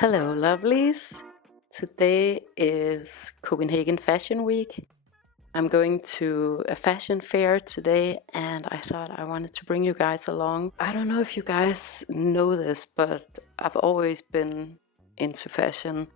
Hello, lovelies. Today is Copenhagen Fashion Week. I'm going to a fashion fair today, and I thought I wanted to bring you guys along. I don't know if you guys know this, but I've always been into fashion.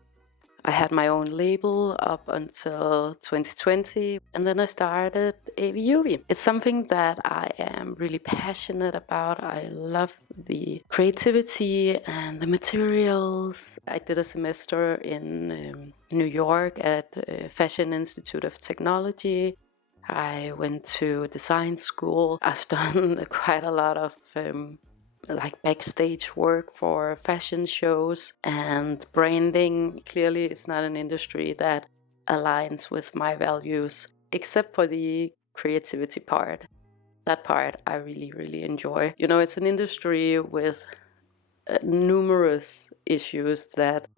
I had my own label up until 2020, and then I started AVUV. It's something that I am really passionate about. I love the creativity and the materials. I did a semester in New York at Fashion Institute of Technology. I went to design school. I've done quite a lot of backstage work for fashion shows, and branding clearly is not an industry that aligns with my values, except for the creativity part. That part I really enjoy. You know, it's an industry with numerous issues that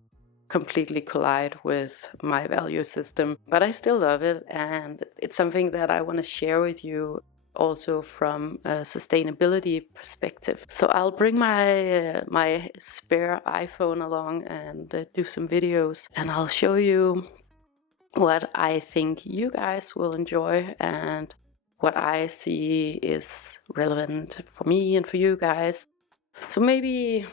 completely collide with my value system, but I still love it, and it's something that I want to share with you also from a sustainability perspective. So I'll bring my spare iPhone along and do some videos, and I'll show you what I think you guys will enjoy and what I see is relevant for me and for you guys. So maybe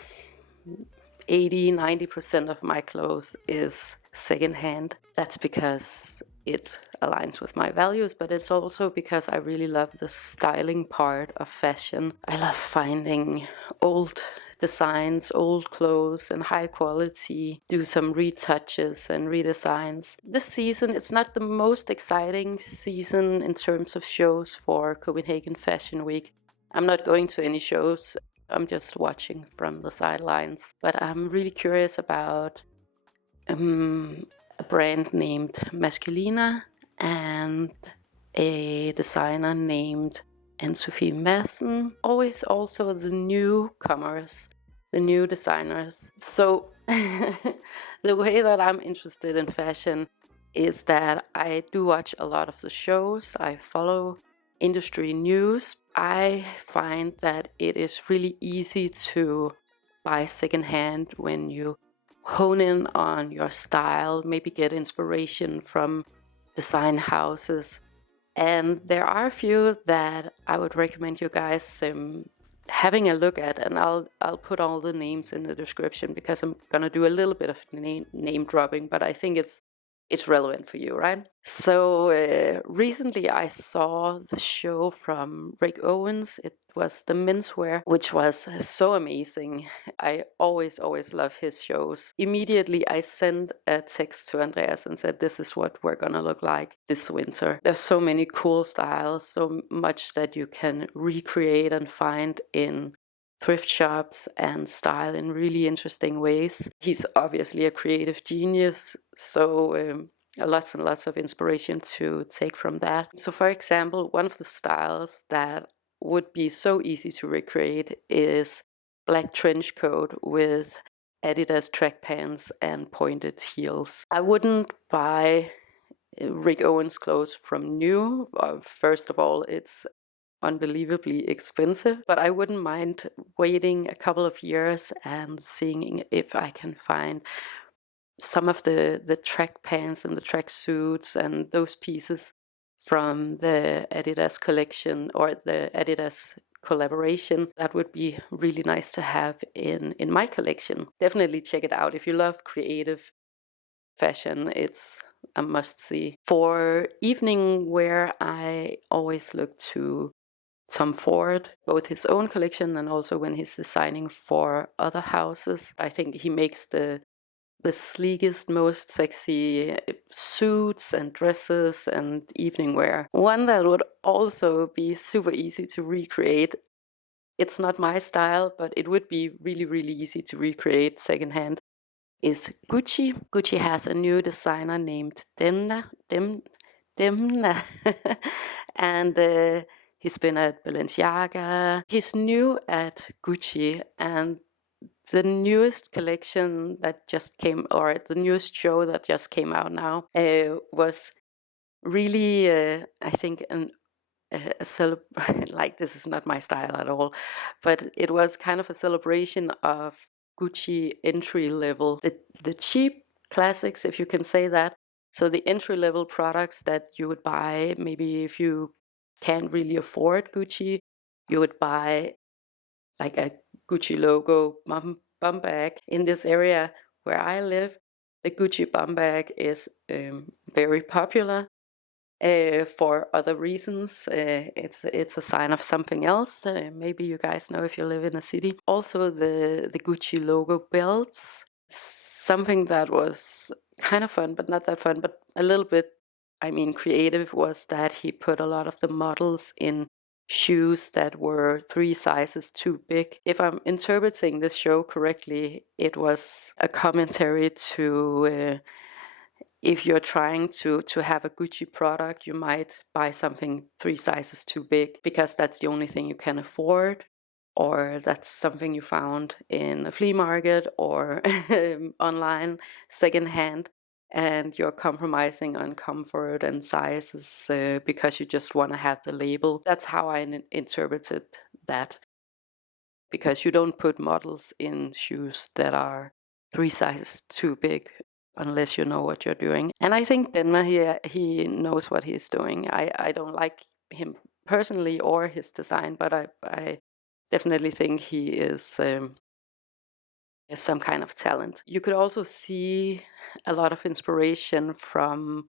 80-90% of my clothes is secondhand. That's because it aligns with my values, but it's also because I really love the styling part of fashion. I love finding old designs, old clothes, and high quality, do some retouches and redesigns. This season, it's not the most exciting season in terms of shows for Copenhagen Fashion Week. I'm not going to any shows. I'm just watching from the sidelines. But I'm really curious about a brand named Masculina and a designer named Sofie Madsen. Always also the newcomers, the new designers. So the way that I'm interested in fashion is that I do watch a lot of the shows. I follow industry news. I find that it is really easy to buy secondhand when you hone in on your style, maybe get inspiration from design houses. And there are a few that I would recommend you guys having a look at, and I'll put all the names in the description because I'm gonna do a little bit of name dropping, but I think it's relevant for you, right? So recently I saw the show from Owens. It was the menswear, which was so amazing. I always love his shows. Immediately I sent a text to Andreas and said, this is what we're gonna look like this winter. There's so many cool styles, so much that you can recreate and find in thrift shops and style in really interesting ways. He's obviously a creative genius, so lots and lots of inspiration to take from that. So for example, one of the styles that would be so easy to recreate is black trench coat with Adidas track pants and pointed heels. I wouldn't buy Owens clothes from new. First of all, it's unbelievably expensive, but I wouldn't mind waiting a couple of years and seeing if I can find some of the track pants and the track suits and those pieces from the Adidas collection or the Adidas collaboration. That would be really nice to have in my collection. Definitely check it out if you love creative fashion. It's a must-see. For evening wear, I always look to Tom Ford, both his own collection and also when he's designing for other houses. I think he makes the sleekest, most sexy suits and dresses and evening wear. One that would also be super easy to recreate. It's not my style, but it would be really easy to recreate secondhand, is Gucci. Gucci has a new designer named Demna. And he's been at Balenciaga. He's new at Gucci, and the newest collection that just came, or the newest show that just came out now, was really, I think, like, this is not my style at all, but it was kind of a celebration of Gucci entry level, the cheap classics, if you can say that. So the entry level products that you would buy, maybe if you can't really afford Gucci, you would buy like a Gucci logo bum bag. In this area where I live, the Gucci bum bag is very popular. For other reasons, it's a sign of something else. Maybe you guys know if you live in a city. Also, the Gucci logo belts, something that was kind of fun, but not that fun, but a little bit, creative, was that he put a lot of the models in shoes that were 3 sizes too big. If I'm interpreting this show correctly, it was a commentary to if you're trying to have a Gucci product, you might buy something 3 sizes too big because that's the only thing you can afford, or that's something you found in a flea market or online secondhand, and you're compromising on comfort and sizes because you just want to have the label. That's how I interpreted that, because you don't put models in shoes that are 3 sizes too big unless you know what you're doing. And I think Denma, he knows what he's doing. I don't like him personally or his design, but I definitely think he is some kind of talent. You could also see a lot of inspiration from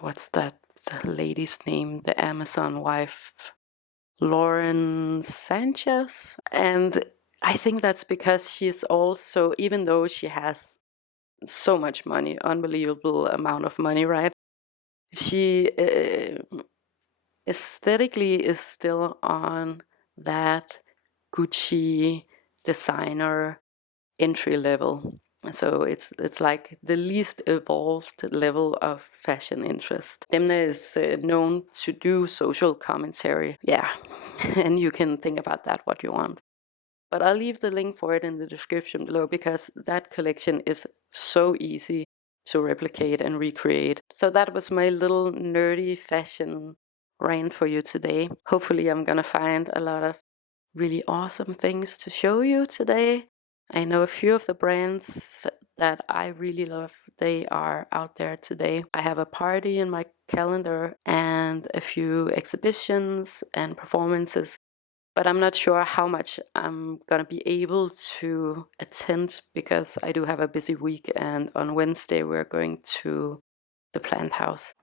what's that lady's name, the Amazon wife, Lauren Sanchez. And I think that's because she's also, even though she has so much money, unbelievable amount of money, right? She aesthetically is still on that Gucci designer entry level. So it's like the least evolved level of fashion interest. Demna is known to do social commentary. Yeah, and you can think about that what you want. But I'll leave the link for it in the description below, because that collection is so easy to replicate and recreate. So that was my little nerdy fashion rant for you today. Hopefully I'm gonna find a lot of really awesome things to show you today. I know a few of the brands that I really love, they are out there today. I have a party in my calendar and a few exhibitions and performances, but I'm not sure how much I'm gonna be able to attend because I do have a busy week, and on Wednesday we're going to the plant house.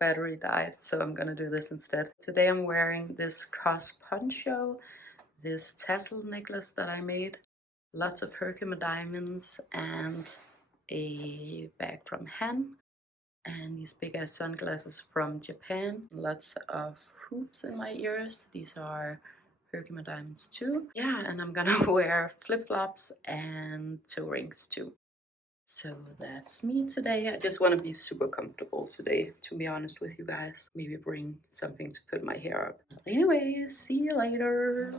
Battery died, so I'm gonna do this instead. Today I'm wearing this cos poncho, this tassel necklace that I made, lots of Herkimer diamonds, and a bag from Han, and these big ass sunglasses from Japan, lots of hoops in my ears. These are Herkimer diamonds too. Yeah, and I'm gonna wear flip-flops and toe rings too. So that's me today. I just want to be super comfortable today, to be honest with you guys. Maybe bring something to put my hair up. Anyways, see you later.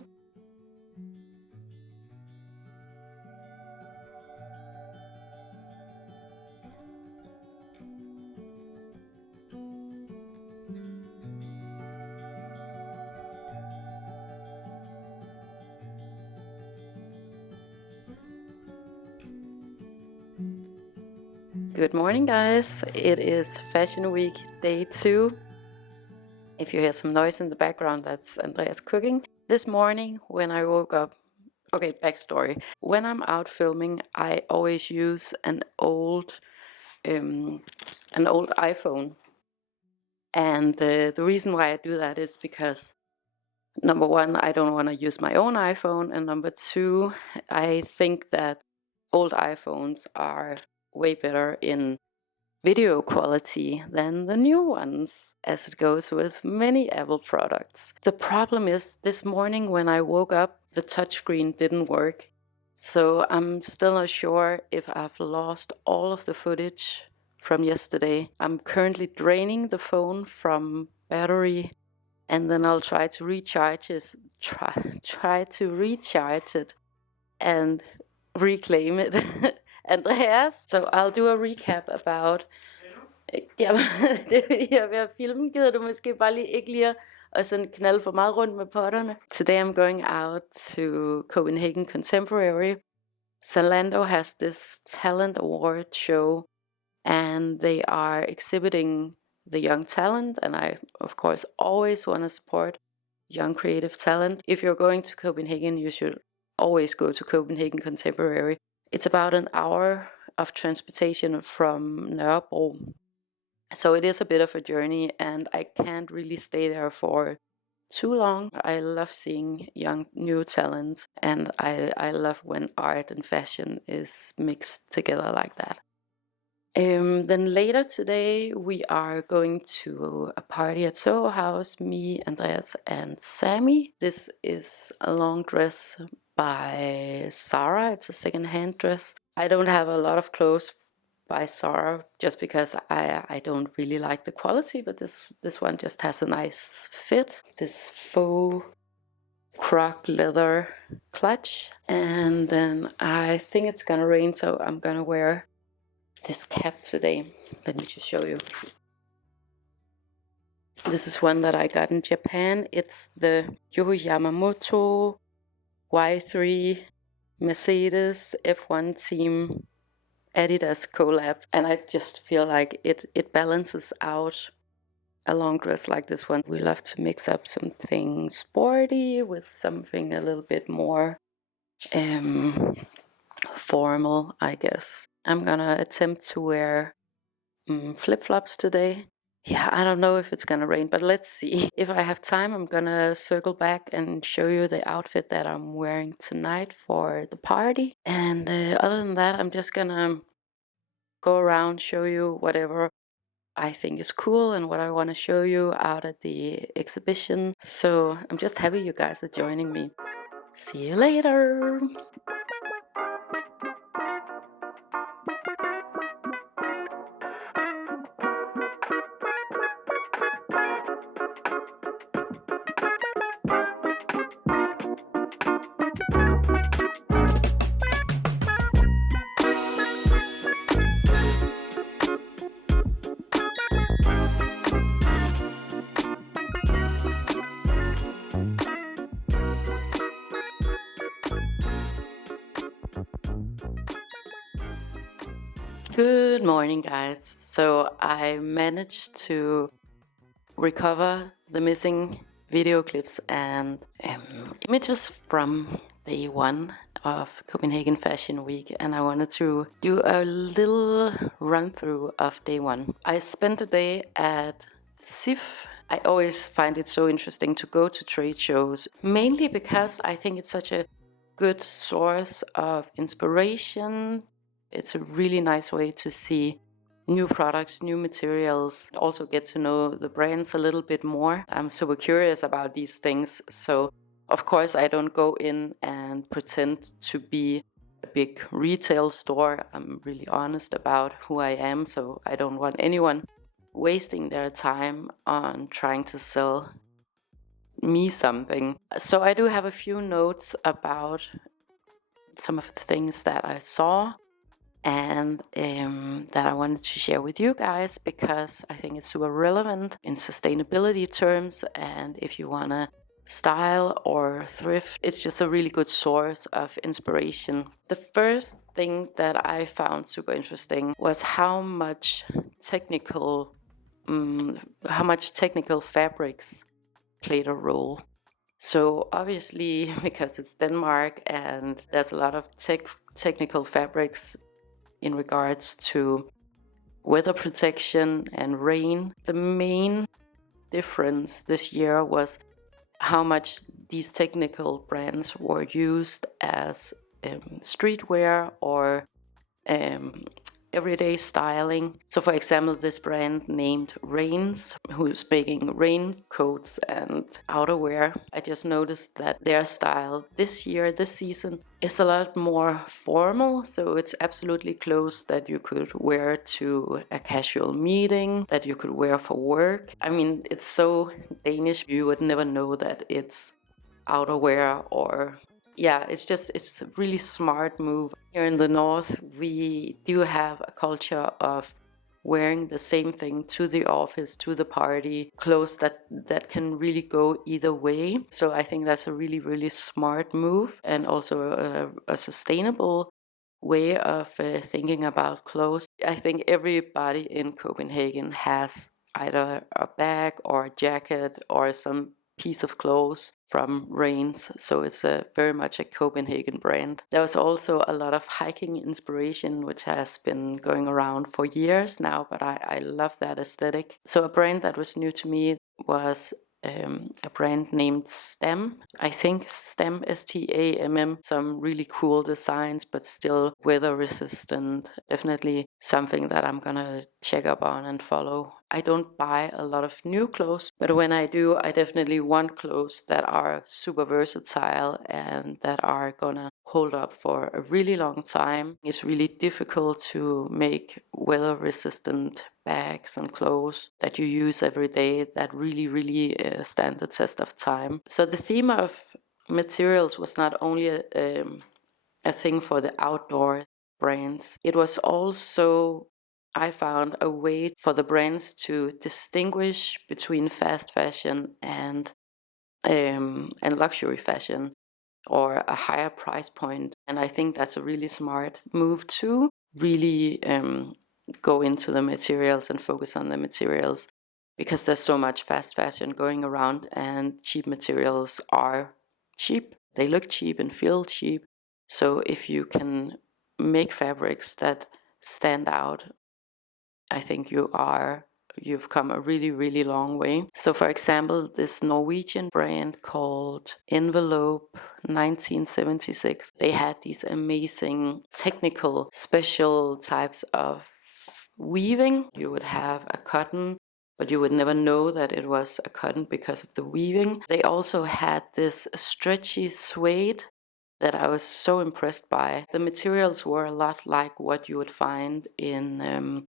Good morning, guys. It is Fashion Week day 2. If you hear some noise in the background, that's Andreas cooking. This morning when I woke up, okay, backstory. When I'm out filming, I always use an old iPhone. And the reason why I do that is because, number one, I don't want to use my own iPhone, and number two, I think that old iPhones are way better in video quality than the new ones, as it goes with many Apple products. The problem is, this morning when I woke up, the touchscreen didn't work. So I'm still not sure if I've lost all of the footage from yesterday. I'm currently draining the phone from battery, and then I'll try to recharge it, try to recharge it and reclaim it. Andreas, so I'll do a recap about. Det er ved at filme. Gider du måske bare lige ikke lige at sådan knalde for meget rundt med potterne? Today I'm going out to Copenhagen Contemporary. Zalando has this talent award show, and they are exhibiting the young talent, and I of course always want to support young creative talent. If you're going to Copenhagen, you should always go to Copenhagen Contemporary. It's about an hour of transportation from Raaw. So it is a bit of a journey, and I can't really stay there for too long. I love seeing young new talent, and I love when art and fashion is mixed together like that. Then later today we are going to a party at Soho House, me, Andreas, and Sammy. This is a long dress by Zara. It's a second-hand dress. I don't have a lot of clothes by Zara just because I don't really like the quality, but this one just has a nice fit. This faux croc leather clutch. And then I think it's gonna rain, so I'm gonna wear this cap today. Let me just show you. This is one that I got in Japan. It's the Yamamoto Y3 Mercedes F1 Team Adidas collab, and I just feel like it balances out a long dress like this one. We love to mix up something sporty with something a little bit more formal, I guess. I'm gonna attempt to wear flip-flops today. Yeah, I don't know if it's gonna rain, but let's see. If I have time, I'm gonna circle back and show you the outfit that I'm wearing tonight for the party. And other than that, I'm just gonna go around, show you whatever I think is cool and what I want to show you out at the exhibition. So I'm just happy you guys are joining me. See you later! Good morning, guys. So I managed to recover the missing video clips and images from day one of Copenhagen Fashion Week, and I wanted to do a little run through of day one. I spent the day at SIF. I always find it so interesting to go to trade shows, mainly because I think it's such a good source of inspiration. It's a really nice way to see new products, new materials, also get to know the brands a little bit more. I'm super curious about these things, so of course I don't go in and pretend to be a big retail store. I'm really honest about who I am, so I don't want anyone wasting their time on trying to sell me something. So I do have a few notes about some of the things that I saw and that I wanted to share with you guys because I think it's super relevant in sustainability terms, and if you want to style or thrift, it's just a really good source of inspiration. The first thing that I found super interesting was how much technical fabrics played a role. So obviously, because it's Denmark and there's a lot of technical fabrics in regards to weather protection and rain, the main difference this year was how much these technical brands were used as streetwear or everyday styling. So for example, this brand named Rains, who's making raincoats and outerwear, I just noticed that their style this season, is a lot more formal. So it's absolutely clothes that you could wear to a casual meeting, that you could wear for work. I mean, it's so Danish, you would never know that it's outerwear or it's a really smart move. Here in the north, we do have a culture of wearing the same thing to the office, to the party, clothes that can really go either way. So I think that's a really, really smart move and also a sustainable way of thinking about clothes. I think everybody in Copenhagen has either a bag or a jacket or some piece of clothes from Rains, so it's very much a Copenhagen brand. There was also a lot of hiking inspiration, which has been going around for years now, but I love that aesthetic. So a brand that was new to me was a brand named Stamm. I think Stamm, Stamm, some really cool designs, but still weather resistant. Definitely something that I'm gonna check up on and follow. I don't buy a lot of new clothes, but when I do, I definitely want clothes that are super versatile and that are gonna hold up for a really long time. It's really difficult to make weather resistant bags and clothes that you use every day that really stand the test of time. So the theme of materials was not only a thing for the outdoor brands, it was also, I found, a way for the brands to distinguish between fast fashion and luxury fashion, or a higher price point. And I think that's a really smart move to really go into the materials and focus on the materials, because there's so much fast fashion going around and cheap materials are cheap. They look cheap and feel cheap. So if you can make fabrics that stand out, I think you've come a really long way. So for example, this Norwegian brand called Envelope 1976, they had these amazing technical special types of weaving. You would have a cotton, but you would never know that it was a cotton because of the weaving. They also had this stretchy suede that I was so impressed by. The materials were a lot like what you would find in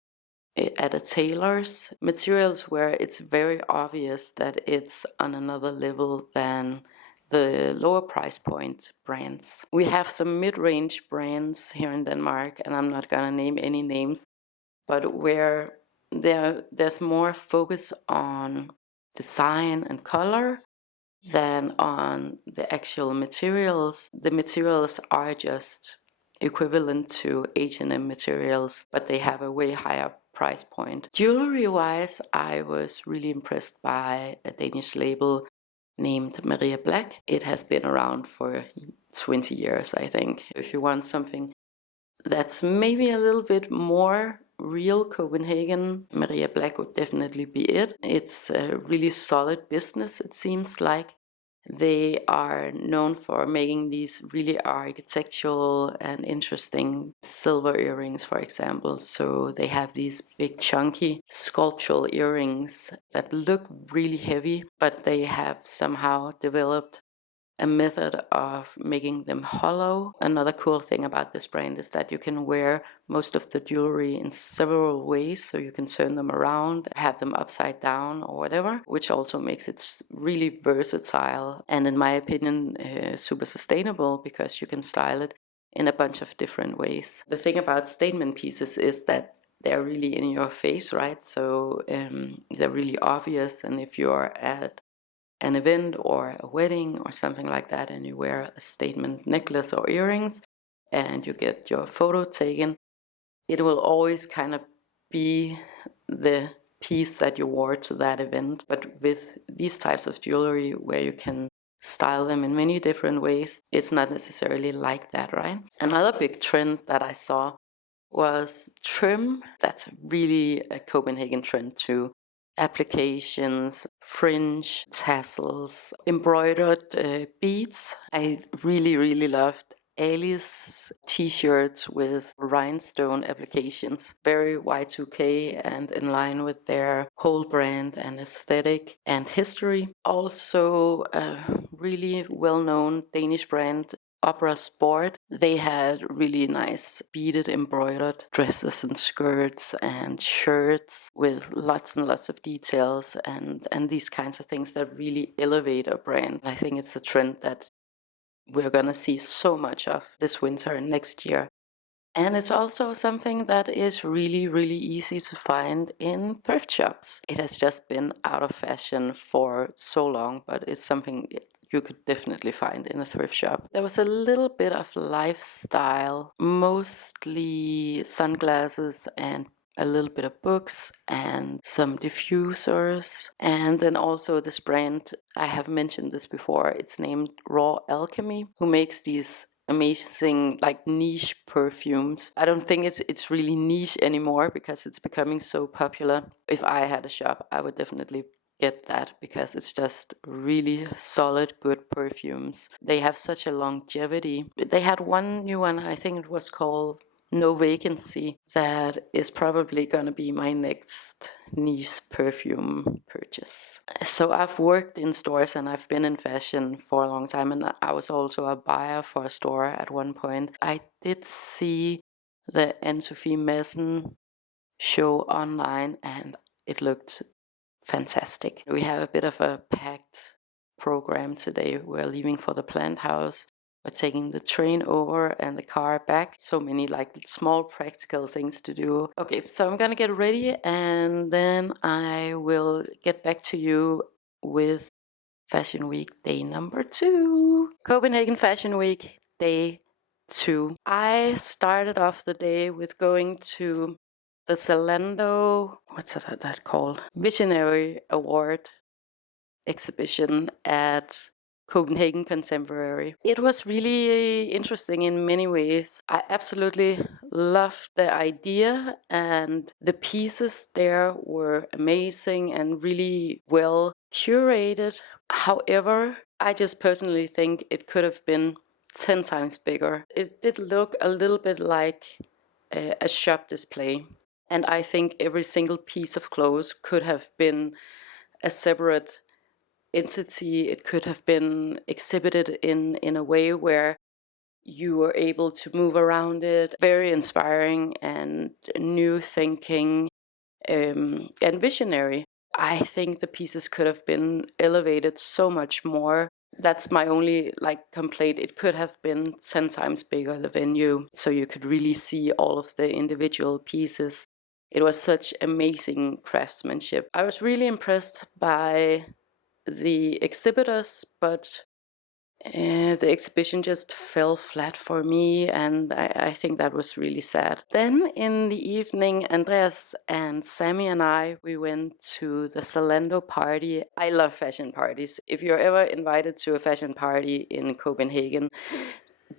at a tailor's, materials where it's very obvious that it's on another level than the lower price point brands. We have some mid-range brands here in Denmark, and I'm not gonna name any names, but where there's more focus on design and color than on the actual materials. The materials are just equivalent to H&M materials, but they have a way higher price point. Jewelry-wise, I was really impressed by a Danish label named Maria Black. It has been around for 20 years, I think. If you want something that's maybe a little bit more real Copenhagen, Maria Black would definitely be it. It's a really solid business, it seems like. They are known for making these really architectural and interesting silver earrings, for example. So they have these big chunky sculptural earrings that look really heavy, but they have somehow developed a method of making them hollow. Another cool thing about this brand is that you can wear most of the jewelry in several ways, so you can turn them around, have them upside down or whatever, which also makes it really versatile and, in my opinion, super sustainable, because you can style it in a bunch of different ways. The thing about statement pieces is that they're really in your face, right? So they're really obvious, and if you're at an event or a wedding or something like that and you wear a statement necklace or earrings and you get your photo taken, it will always kind of be the piece that you wore to that event. But with these types of jewelry where you can style them in many different ways, it's not necessarily like that, right? Another big trend that I saw was trim. That's really a Copenhagen trend too. Applications, fringe, tassels, embroidered beads. I really loved Ali's t-shirts with rhinestone applications. Very Y2K and in line with their whole brand and aesthetic and history. Also a really well-known Danish brand, Opera Sport. They had really nice beaded embroidered dresses and skirts and shirts with lots and lots of details and these kinds of things that really elevate a brand. I think it's a trend that we're gonna see so much of this winter and next year. And it's also something that is really easy to find in thrift shops. It has just been out of fashion for so long, but it's something you could definitely find in a thrift shop. There was a little bit of lifestyle, mostly sunglasses and a little bit of books and some diffusers. And then also this brand, I have mentioned this before, it's named Raaw Alchemy, who makes these amazing like niche perfumes. I don't think it's really niche anymore because it's becoming so popular. If I had a shop, I would definitely get that because it's just really solid, good perfumes. They have such a longevity. They had one new one, I think it was called No Vacancy, that is probably gonna be my next niche perfume purchase. So I've worked in stores and I've been in fashion for a long time, and I was also a buyer for a store at one point. I did see the Sofie Madsen show online and it looked fantastic. We have a bit of a packed program today. We're leaving for the plant house. We're taking the train over and the car back. So many like small practical things to do. Okay, so I'm gonna get ready and then I will get back to you with Fashion Week day number 2. Copenhagen Fashion Week day 2. I started off the day with going to the Zalando, what's that called? Visionary Award exhibition at Copenhagen Contemporary. It was really interesting in many ways. I absolutely loved the idea, and the pieces there were amazing and really well curated. However, I just personally think it could have been 10 times bigger. It did look a little bit like a shop display. And I think every single piece of clothes could have been a separate entity. It could have been exhibited in a way where you were able to move around it. Very inspiring and new thinking and visionary. I think the pieces could have been elevated so much more. That's my only complaint. It could have been 10 times bigger, the venue, so you could really see all of the individual pieces. It was such amazing craftsmanship. I was really impressed by the exhibitors, but the exhibition just fell flat for me, and I think that was really sad. Then in the evening, Andreas and Sammy and I, we went to the Zalando party. I love fashion parties. If you're ever invited to a fashion party in Copenhagen,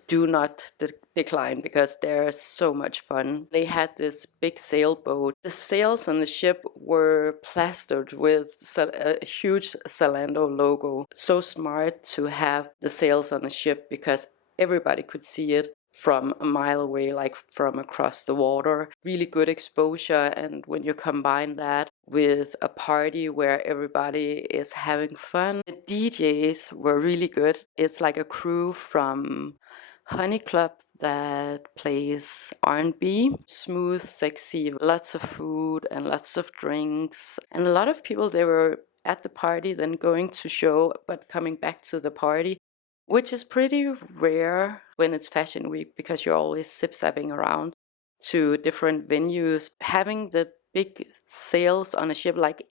do not decline because they're so much fun. They had this big sailboat. The sails on the ship were plastered with a huge Zalando logo. So smart to have the sails on the ship because everybody could see it from a mile away, like from across the water. Really good exposure, and when you combine that with a party where everybody is having fun, the DJs were really good. It's like a crew from Honey Club that plays R&B, smooth, sexy, lots of food and lots of drinks. And a lot of people, they were at the party, then going to show, but coming back to the party, which is pretty rare when it's Fashion Week because you're always zip-zapping around to different venues. Having the big sales on a ship, like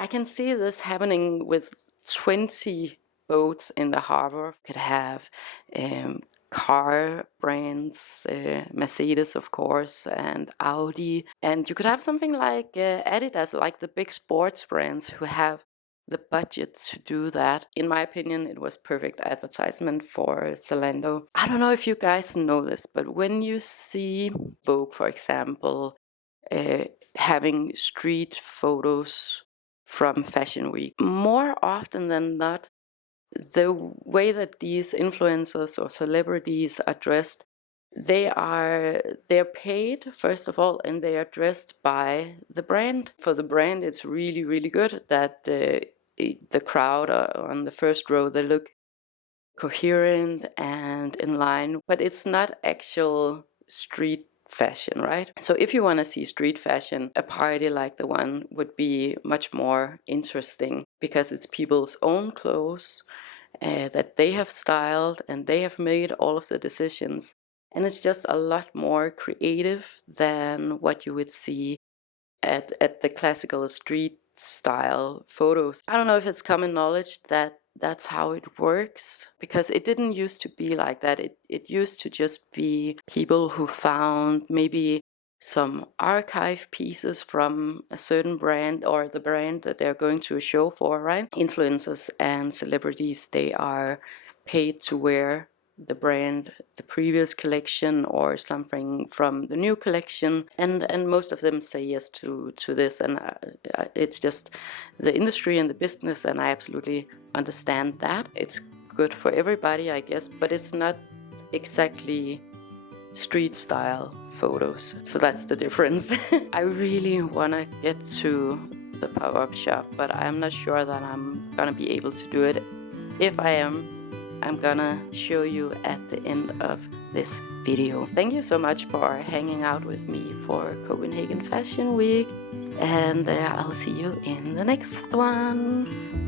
I can see this happening with 20 boats in the harbor. Could have car brands, Mercedes, of course, and Audi. And you could have something like Adidas, like the big sports brands who have the budget to do that. In my opinion, it was perfect advertisement for Zalando. I don't know if you guys know this, but when you see Vogue, for example, having street photos from Fashion Week, more often than not, the way that these influencers or celebrities are dressed, they're paid first of all, and they are dressed by the brand. For the brand, it's really, really good that the crowd on the first row, they look coherent and in line, but it's not actual street fashion, right? So if you want to see street fashion, a party like the one would be much more interesting because it's people's own clothes that they have styled and they have made all of the decisions. And it's just a lot more creative than what you would see at the classical street style photos. I don't know if it's common knowledge that that's how it works, because it didn't used to be like that. It used to just be people who found maybe some archive pieces from a certain brand or the brand that they're going to a show for, right? Influencers and celebrities, they are paid to wear the brand, the previous collection, or something from the new collection, and most of them say yes to this, and it's just the industry and the business, and I absolutely understand that. It's good for everybody, I guess, but it's not exactly street style photos, so that's the difference. I really want to get to the pop-up shop, but I'm not sure that I'm gonna be able to do it. If I am, I'm gonna show you at the end of this video. Thank you so much for hanging out with me for Copenhagen Fashion Week, and I'll see you in the next one.